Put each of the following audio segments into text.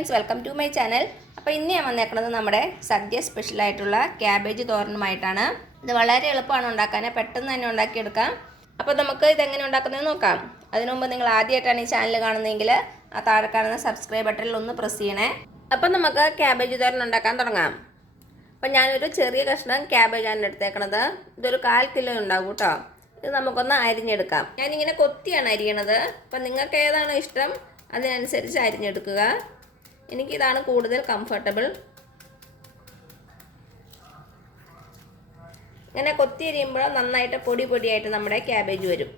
Friends, welcome to my channel. അപ്പോൾ ഇന്ന് ഞാൻ വന്നേക്കുന്നത് നമ്മുടെ സദ്യ സ്പെഷ്യലായിട്ടുള്ള ക്യാബേജ് തോരനുമായിട്ടാണ്. ഇത് വളരെ എളുപ്പമാണ് ഉണ്ടാക്കാൻ, പെട്ടെന്ന് തന്നെ ഉണ്ടാക്കിയെടുക്കാം. അപ്പോൾ നമുക്ക് ഇതെങ്ങനെ ഉണ്ടാക്കുന്നത് നോക്കാം. അതിനു മുമ്പ് നിങ്ങൾ ആദ്യമായിട്ടാണ് ഈ ചാനൽ കാണുന്നതെങ്കിൽ ആ താഴെ കാണുന്ന സബ്സ്ക്രൈബ് ബട്ടണിൽ ഒന്ന് പ്രസ് ചെയ്യണേ. അപ്പോൾ നമുക്ക് ക്യാബേജ് തോരൻ ഉണ്ടാക്കാൻ തുടങ്ങാം. അപ്പോൾ ഞാനൊരു ചെറിയ കഷ്ണം ക്യാബേജാണ് എടുത്തേക്കണത്. ഇതൊരു 1/4 കിലോ ഉണ്ടാവും കേട്ടോ. ഇത് നമുക്കൊന്ന് അരിഞ്ഞെടുക്കാം. ഞാനിങ്ങനെ കൊത്തിയാണ് അരിയണത്. അപ്പം നിങ്ങൾക്ക് ഏതാണോ ഇഷ്ടം അതിനനുസരിച്ച് അരിഞ്ഞെടുക്കുക. എനിക്കിതാണ് കൂടുതൽ കംഫർട്ടബിൾ. ഇങ്ങനെ കൊത്തി അരിയുമ്പോൾ നന്നായിട്ട് പൊടി പൊടിയായിട്ട് നമ്മുടെ ക്യാബേജ് വരും.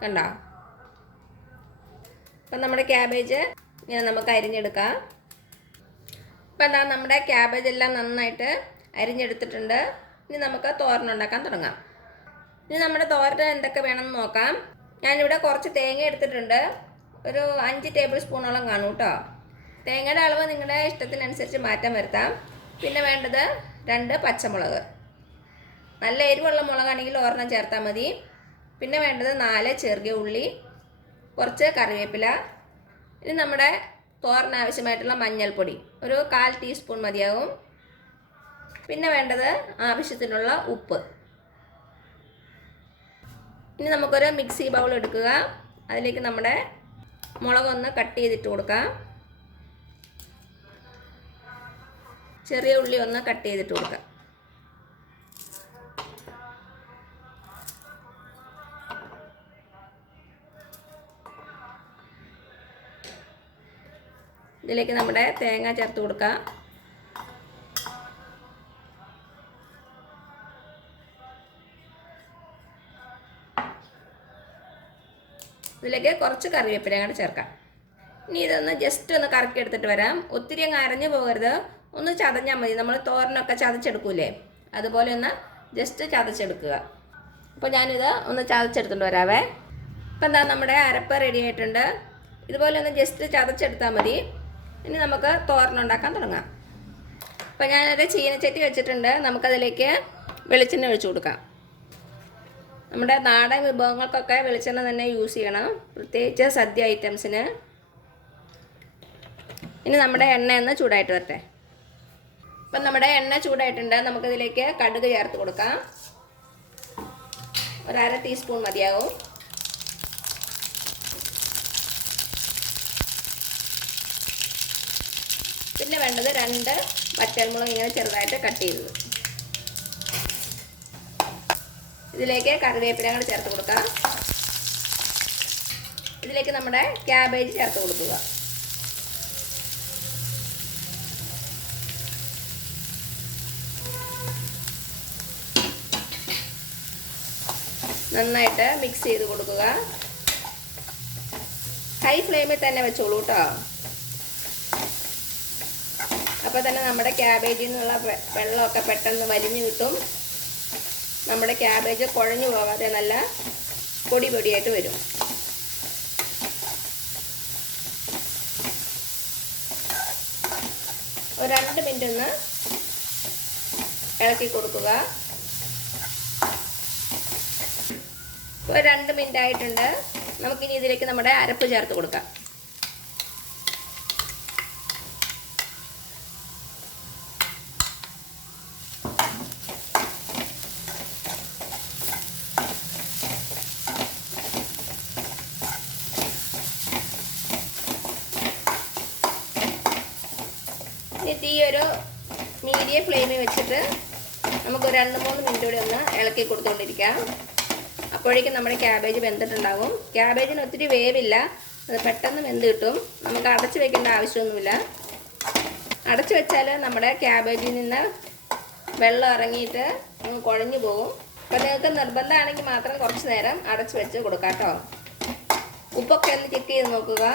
കണ്ടോ? അപ്പം നമ്മുടെ ക്യാബേജ് ഇങ്ങനെ നമുക്ക് അരിഞ്ഞെടുക്കാം. അപ്പം എന്താ, നമ്മുടെ ക്യാബേജ് എല്ലാം നന്നായിട്ട് അരിഞ്ഞെടുത്തിട്ടുണ്ട്. ഇനി നമുക്ക് തോരൻ ഉണ്ടാക്കാൻ തുടങ്ങാം. ഇനി നമ്മുടെ തോരൻ എന്തൊക്കെ വേണമെന്ന് നോക്കാം. ഞാനിവിടെ കുറച്ച് തേങ്ങ എടുത്തിട്ടുണ്ട്. ഒരു 5 ടേബിൾ സ്പൂണോളം കാണും കേട്ടോ. തേങ്ങയുടെ അളവ് നിങ്ങളുടെ ഇഷ്ടത്തിനനുസരിച്ച് മാറ്റം വരുത്താം. പിന്നെ വേണ്ടത് 2 പച്ചമുളക്. നല്ല എരിവുള്ള മുളകാണെങ്കിൽ ഒരെണ്ണം ചേർത്താൽ മതി. പിന്നെ വേണ്ടത് 4 ചെറിയ ഉള്ളി, കുറച്ച് കറിവേപ്പില. ഇനി നമ്മുടെ തോരന് ആവശ്യമായിട്ടുള്ള മഞ്ഞൾപ്പൊടി ഒരു 1/4 ടീസ്പൂൺ മതിയാവും. പിന്നെ വേണ്ടത് ആവശ്യത്തിനുള്ള ഉപ്പ്. ഇനി നമുക്കൊരു മിക്സി ബൗൾ എടുക്കുക. അതിലേക്ക് നമ്മുടെ മുളകൊന്ന് കട്ട് ചെയ്തിട്ട് കൊടുക്കാം. ചെറിയ ഉള്ളി ഒന്ന് കട്ട് ചെയ്തിട്ട് കൊടുക്കാം. ഇതിലേക്ക് നമ്മുടെ തേങ്ങ ചേർത്ത് കൊടുക്കാം. ഇതിലേക്ക് കുറച്ച് കറിവേപ്പില കൂടെ ചേർക്കാം. ഇനി ഇതൊന്ന് ജസ്റ്റ് ഒന്ന് കറക്കി എടുത്തിട്ട് വരാം. ഒത്തിരി അങ്ങ് അരഞ്ഞു പോകരുത്, ഒന്ന് ചതഞ്ഞാൽ മതി. നമ്മൾ തോരനൊക്കെ ചതച്ചെടുക്കൂലേ, അതുപോലെ ഒന്ന് ജസ്റ്റ് ചതച്ചെടുക്കുക. അപ്പോൾ ഞാനിത് ഒന്ന് ചതച്ചെടുത്തിട്ട് വരാവേ. അപ്പോൾ എന്താ, നമ്മുടെ അരപ്പ് റെഡി ആയിട്ടുണ്ട്. ഇതുപോലെ ഒന്ന് ജസ്റ്റ് ചതച്ചെടുത്താൽ മതി. ഇനി നമുക്ക് തോരനുണ്ടാക്കാൻ തുടങ്ങാം. അപ്പോൾ ഞാനൊരു ചീനച്ചട്ടി വെച്ചിട്ടുണ്ട്. നമുക്കതിലേക്ക് വെളിച്ചെണ്ണ ഒഴിച്ചു കൊടുക്കാം. നമ്മുടെ നാടൻ വിഭവങ്ങൾക്കൊക്കെ വെളിച്ചെണ്ണ തന്നെ യൂസ് ചെയ്യണം, പ്രത്യേകിച്ച് സദ്യ ഐറ്റംസിന്. ഇനി നമ്മുടെ എണ്ണ ഒന്ന് ചൂടായിട്ട് വരട്ടെ. അപ്പം നമ്മുടെ എണ്ണ ചൂടായിട്ടുണ്ട്. നമുക്കതിലേക്ക് കടുക് ചേർത്ത് കൊടുക്കാം. ഒരു 1/2 ടീസ്പൂൺ മതിയാവും. പിന്നെ വേണ്ടത് 2 വറ്റൽമുളക് ഇങ്ങനെ ചെറുതായിട്ട് കട്ട് ചെയ്തത്. ഇതിലേക്ക് കറിവേപ്പില കൂടെ ചേർത്ത് കൊടുക്കാം. ഇതിലേക്ക് നമ്മുടെ ക്യാബേജ് ചേർത്ത് കൊടുക്കുക. നന്നായിട്ട് മിക്സ് ചെയ്ത് കൊടുക്കുക. ഹൈ ഫ്ലെയിമിൽ തന്നെ വെച്ചോളൂ കേട്ടോ. അപ്പോൾ തന്നെ നമ്മുടെ ക്യാബേജിൽ നിന്നുള്ള വെള്ളമൊക്കെ പെട്ടെന്ന് വലിഞ്ഞു കിട്ടും. നമ്മുടെ ക്യാബേജ് കുഴഞ്ഞു പോകാതെ നല്ല പൊടി പൊടിയായിട്ട് വരും. ഒരു 2 മിനിറ്റ് ഒന്ന് ഇളക്കി കൊടുക്കുക. ഒരു 2 മിനിറ്റ് ആയിട്ടുണ്ട്. നമുക്കിനി ഇതിലേക്ക് നമ്മുടെ അരപ്പ് ചേർത്ത് കൊടുക്കാം. തീ ഒരു മീഡിയം ഫ്ലെയിമിൽ വെച്ചിട്ട് നമുക്ക് 2-3 മിനിറ്റ് കൂടി ഒന്ന് ഇളക്കി കൊടുത്തുകൊണ്ടിരിക്കാം. അപ്പോഴേക്കും നമ്മുടെ ക്യാബേജ് വെന്തിട്ടുണ്ടാകും. ക്യാബേജിന് ഒത്തിരി വേവില്ല, അത് പെട്ടെന്ന് വെന്ത് കിട്ടും. നമുക്ക് അടച്ചു വെക്കേണ്ട ആവശ്യമൊന്നുമില്ല. അടച്ചു വെച്ചാൽ നമ്മുടെ ക്യാബേജിൽ നിന്ന് വെള്ളം ഇറങ്ങിയിട്ട് കുഴഞ്ഞു പോകും. അപ്പോൾ നിങ്ങൾക്ക് നിർബന്ധമാണെങ്കിൽ മാത്രം കുറച്ച് നേരം അടച്ചു വെച്ച് കൊടുക്കാം കേട്ടോ. ഉപ്പൊക്കെ ഒന്ന് ചെക്ക് ചെയ്ത് നോക്കുക.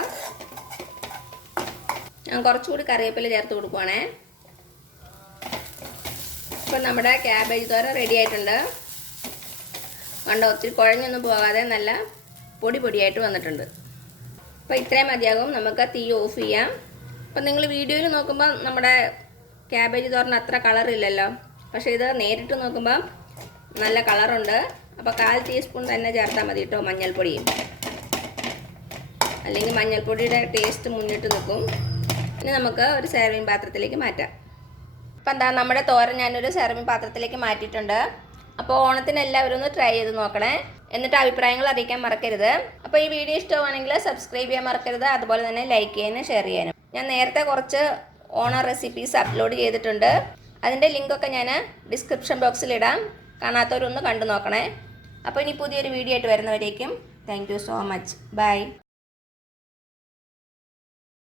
ഞാൻ കുറച്ചുകൂടി കറിവേപ്പില ചേർത്ത് കൊടുക്കുവാണേ. ഇപ്പം നമ്മുടെ ക്യാബേജ് തോരൻ റെഡി ആയിട്ടുണ്ട്. കണ്ടോ, ഒത്തിരി കുഴഞ്ഞൊന്നും പോകാതെ നല്ല പൊടി പൊടിയായിട്ട് വന്നിട്ടുണ്ട്. അപ്പോൾ ഇത്രയും മതിയാകും. നമുക്ക് തീ ഓഫ് ചെയ്യാം. അപ്പം നിങ്ങൾ വീഡിയോയിൽ നോക്കുമ്പോൾ നമ്മുടെ ക്യാബേജ് തോരൻ അത്ര കളറില്ലല്ലോ, പക്ഷേ ഇത് നേരിട്ട് നോക്കുമ്പോൾ നല്ല കളറുണ്ട്. അപ്പോൾ 1/4 ടീസ്പൂൺ തന്നെ ചേർത്താൽ മതി കേട്ടോ മഞ്ഞൾപ്പൊടി. അല്ലെങ്കിൽ മഞ്ഞൾപ്പൊടിയുടെ ടേസ്റ്റ് മുന്നിട്ട് നിൽക്കും. ഇനി നമുക്ക് ഒരു സെർവിങ് പാത്രത്തിലേക്ക് മാറ്റാം. അപ്പം എന്താ നമ്മുടെ തോരൻ ഞാനൊരു സെർവിങ് പാത്രത്തിലേക്ക് മാറ്റിയിട്ടുണ്ട്. അപ്പോൾ ഓണത്തിന് എല്ലാവരും ഒന്ന് ട്രൈ ചെയ്ത് നോക്കണേ. എന്നിട്ട് അഭിപ്രായങ്ങൾ അറിയിക്കാൻ മറക്കരുത്. അപ്പോൾ ഈ വീഡിയോ ഇഷ്ടമാണെങ്കിൽ സബ്സ്ക്രൈബ് ചെയ്യാൻ മറക്കരുത്. അതുപോലെ തന്നെ ലൈക്ക് ചെയ്യാനും ഷെയർ ചെയ്യാനും. ഞാൻ നേരത്തെ കുറച്ച് ഓണം റെസിപ്പീസ് അപ്ലോഡ് ചെയ്തിട്ടുണ്ട്. അതിൻ്റെ ലിങ്കൊക്കെ ഞാൻ ഡിസ്ക്രിപ്ഷൻ ബോക്സിൽ ഇടാം. കാണാത്തവരൊന്ന് കണ്ടു നോക്കണേ. അപ്പോൾ ഇനി പുതിയൊരു വീഡിയോ ആയിട്ട് വരുന്നവരേക്കും thank you so much. By.